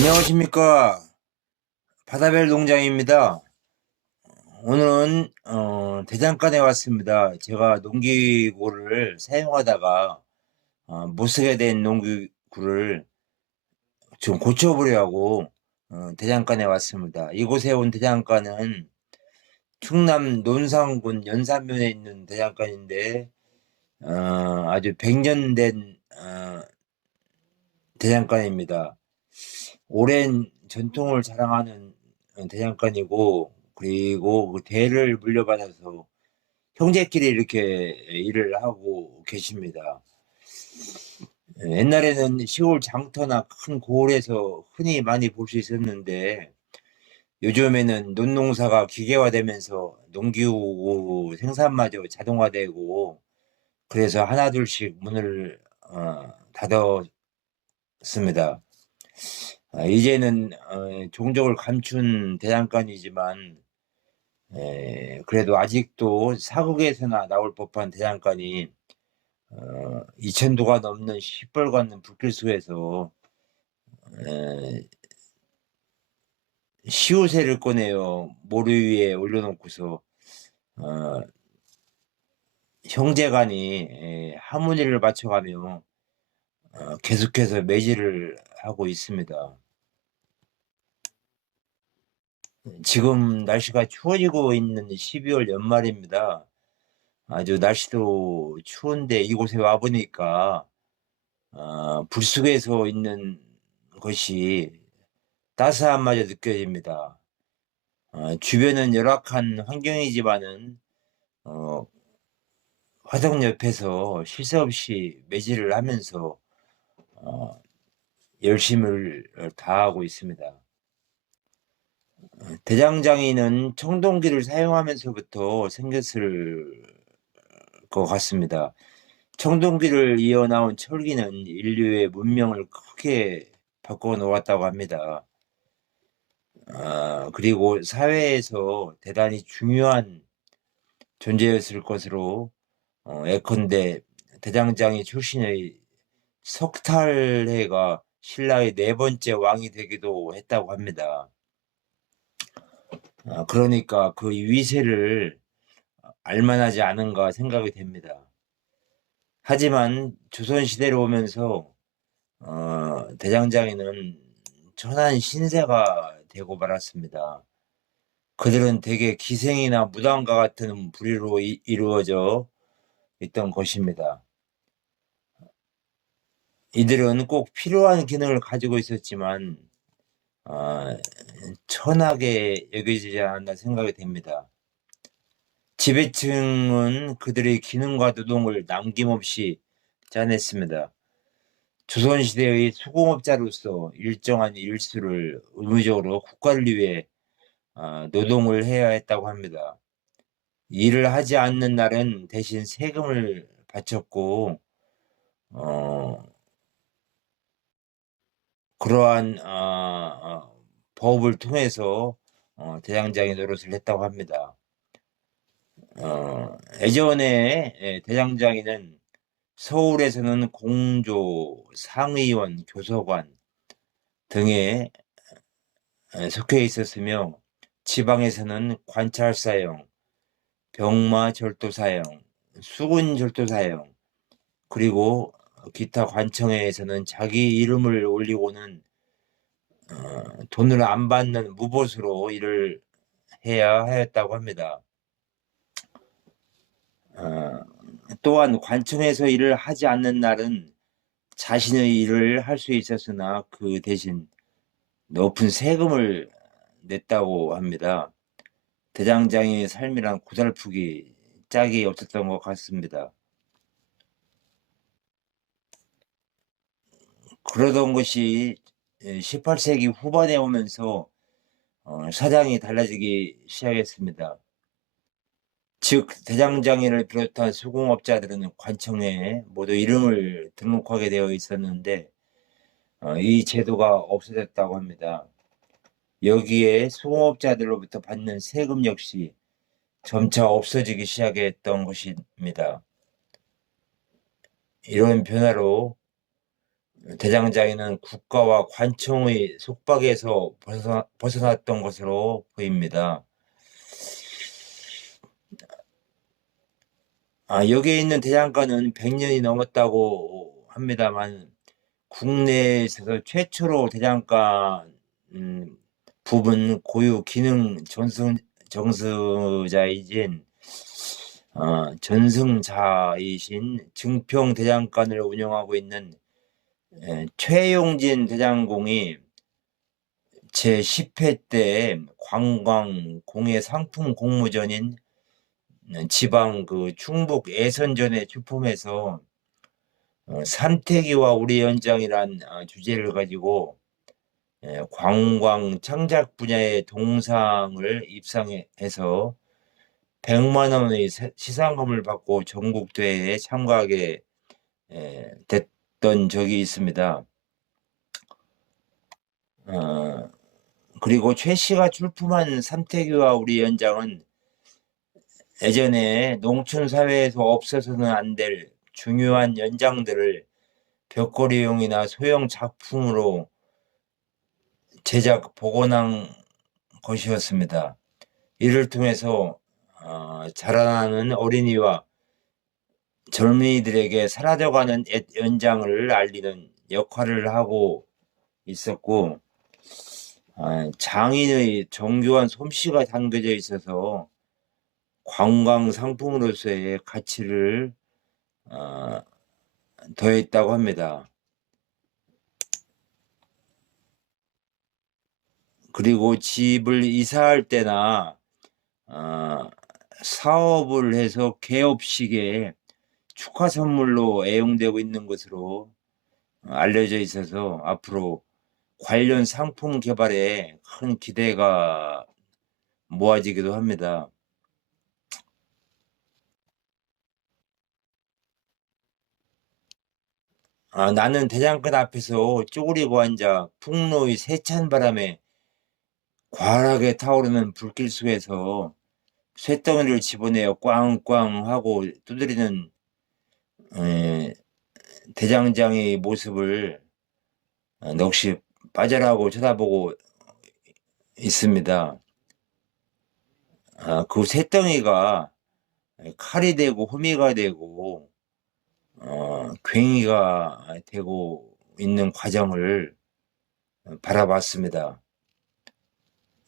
안녕하십니까. 바다별 농장입니다. 오늘은, 어, 대장간에 왔습니다. 제가 농기구를 사용하다가, 어, 못 쓰게 된 농기구를 좀 고쳐보려고, 어, 대장간에 왔습니다. 이곳에 온 대장간은 충남 논산군 연산면에 있는 대장간인데, 어, 아주 100년 된, 어, 대장간입니다. 오랜 전통을 자랑하는 대장간이고 그리고 그 대를 물려받아서 형제끼리 이렇게 일을 하고 계십니다. 옛날에는 시골 장터나 큰 고을에서 흔히 많이 볼 수 있었는데 요즘에는 논농사가 기계화되면서 농기구 생산마저 자동화되고 그래서 하나둘씩 문을 어, 닫았습니다. 아, 이제는 어, 종족을 감춘 대장간이지만 에, 그래도 아직도 사극에서나 나올 법한 대장간이 어, 2천도가 넘는 시뻘겋는 불길수에서 에, 시우새를 꺼내요 모루 위에 올려놓고서 어, 형제간이 에, 하모니를 맞춰가며 어, 계속해서 매질을 하고 있습니다. 지금 날씨가 추워지고 있는 12월 연말입니다. 아주 날씨도 추운데 이곳에 와보니까 어, 불 속에서 있는 것이 따스함마저 느껴집니다. 어, 주변은 열악한 환경이지만은 어, 화덕 옆에서 쉴새 없이 매질을 하면서 어, 열심을 다하고 있습니다. 어, 대장장이는 청동기를 사용하면서부터 생겼을 것 같습니다. 청동기를 이어나온 철기는 인류의 문명을 크게 바꿔 놓았다고 합니다. 아, 그리고 사회에서 대단히 중요한 존재였을 것으로 어, 예컨대 대장장이 출신의 석탈해가 신라의 네 번째 왕이 되기도 했다고 합니다. 아, 그러니까 그 위세를 알만하지 않은가 생각이 됩니다. 하지만 조선시대로 오면서 어, 대장장이는 천한 신세가 되고 말았습니다. 그들은 대개 기생이나 무당과 같은 부류로 이, 이루어져 있던 것입니다. 이들은 꼭 필요한 기능을 가지고 있었지만 어, 천하게 여겨지지 않았나 생각이 됩니다. 지배층은 그들의 기능과 노동을 남김없이 짜냈습니다. 조선시대의 수공업자로서 일정한 일수를 의무적으로 국가를 위해 어, 노동을 해야 했다고 합니다. 일을 하지 않는 날은 대신 세금을 바쳤고 어, 그러한 어, 어, 법을 통해서 어, 대장장이 노릇을 했다고 합니다. 어, 예전에 예, 대장장이는 서울에서는 공조, 상의원, 교서관 등에 속해 있었으며 지방에서는 관찰사형, 병마절도사형, 수군절도사형 그리고 기타 관청회에서는 자기 이름을 올리고는 어, 돈을 안 받는 무보수로 일을 해야 하였다고 합니다. 어, 또한 관청에서 일을 하지 않는 날은 자신의 일을 할 수 있었으나 그 대신 높은 세금을 냈다고 합니다. 대장장의 삶이란 고달프기 짝이 없었던 것 같습니다. 그러던 것이 18세기 후반에 오면서 어, 사장이 달라지기 시작했습니다. 즉 대장장이를 비롯한 수공업자들은 관청에 모두 이름을 등록하게 되어 있었는데 어, 이 제도가 없어졌다고 합니다. 여기에 수공업자들로부터 받는 세금 역시 점차 없어지기 시작했던 것입니다. 이런 변화로 대장장이는 국가와 관청의 속박에서 벗어나, 벗어났던 것으로 보입니다. 아, 여기에 있는 대장간은 100년이 넘었다고 합니다만 국내에서 최초로 대장간 음, 부분 고유 기능 전승 정수자이진 어, 전승자이신 증평 대장간을 운영하고 있는 에, 최용진 대장공이 제 10회 때 관광 공예 상품 공모전인 지방 그 충북 예선전에 출품해서 어, 삼태기와 우리 연장이란 어, 주제를 가지고 예, 관광 창작 분야의 동상을 입상해서 100만 원의 세- 시상금을 받고 전국 대회에 참가하게 예, 됐던 적이 있습니다. 어, 그리고 최 씨가 출품한 삼태기와 우리 연장은 예전에 농촌 사회에서 없어서는 안 될 중요한 연장들을 벽걸이용이나 소형 작품으로 제작 복원한 것이었습니다. 이를 통해서 어, 자라나는 어린이와 젊은이들에게 사라져가는 옛 연장을 알리는 역할을 하고 있었고 아, 장인의 정교한 솜씨가 담겨져 있어서 관광 상품으로서의 가치를 어, 더했다고 합니다. 그리고 집을 이사할 때나 어, 사업을 해서 개업식에 축하 선물로 애용되고 있는 것으로 알려져 있어서 앞으로 관련 상품 개발에 큰 기대가 모아지기도 합니다. 아, 나는 대장간 앞에서 쪼그리고 앉아 풍로의 세찬 바람에 과하게 타오르는 불길 속에서 쇳덩이를 집어내어 꽝꽝 하고 두드리는 에, 대장장의 모습을 어, 넋이 빠져라고 쳐다보고 있습니다. 아, 그 쇳덩이가 칼이 되고 호미가 되고 어, 괭이가 되고 있는 과정을 바라봤습니다.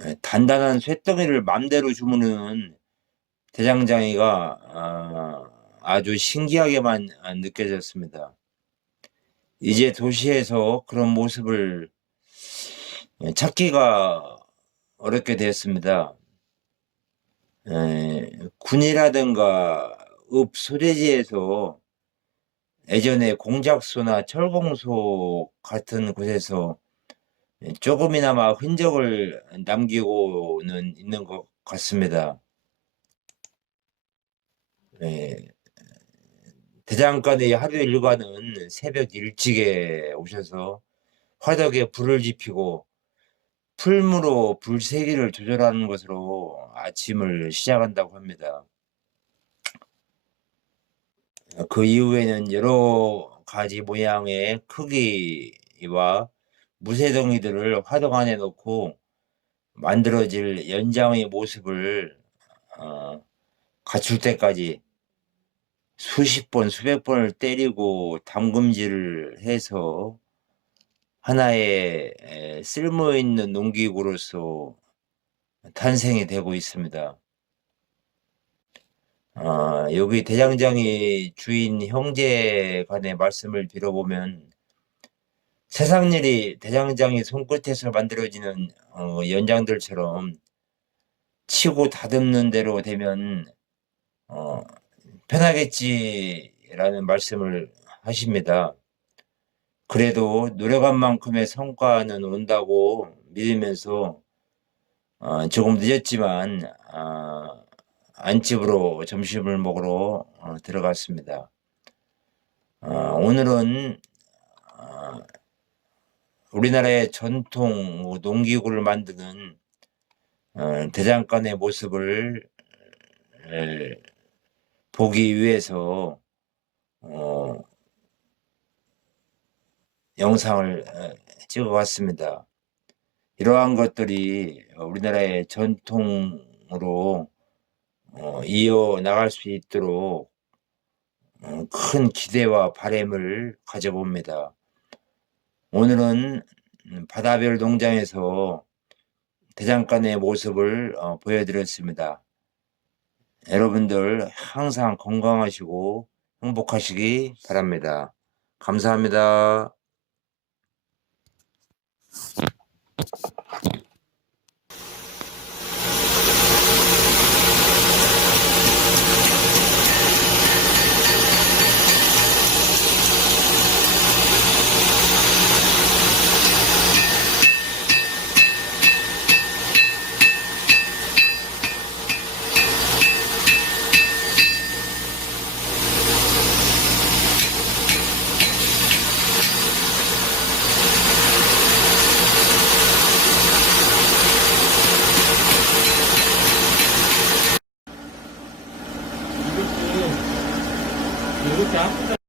에, 단단한 쇳덩이를 맘대로 주무는 대장장이가 아, 아주 신기하게만 느껴졌습니다. 이제 도시에서 그런 모습을 찾기가 어렵게 되었습니다. 에, 군이라든가 읍 소재지에서 예전에 공작소나 철공소 같은 곳에서 조금이나마 흔적을 남기고는 있는 것 같습니다. 예, 대장간의 하루 일과는 새벽 일찍에 오셔서 화덕에 불을 지피고 풀무로 불세기를 조절하는 것으로 아침을 시작한다고 합니다. 그 이후에는 여러 가지 모양의 크기와 무쇠덩이들을 화덕 안에 넣고 만들어질 연장의 모습을 어, 갖출 때까지 수십 번, 수백 번을 때리고 담금질을 해서 하나의 에, 쓸모있는 농기구로서 탄생이 되고 있습니다. 어, 여기 대장장이 주인 형제 간의 말씀을 빌어보면 세상 일이 대장장이 손끝에서 만들어지는 어, 연장들처럼 치고 다듬는 대로 되면 어, 편하겠지라는 말씀을 하십니다. 그래도 노력한 만큼의 성과는 온다고 믿으면서 어, 조금 늦었지만 어, 안집으로 점심을 먹으러 어, 들어갔습니다. 어, 오늘은 어, 우리나라의 전통 농기구를 만드는 어, 대장간의 모습을 에, 보기 위해서 어, 영상을 어, 찍어봤습니다. 이러한 것들이 우리나라의 전통으로 어, 이어 나갈 수 있도록 어, 큰 기대와 바램을 가져봅니다. 오늘은 음, 바다별 농장에서 대장간의 모습을 어, 보여드렸습니다. 여러분들 항상 건강하시고 행복하시기 바랍니다. 감사합니다.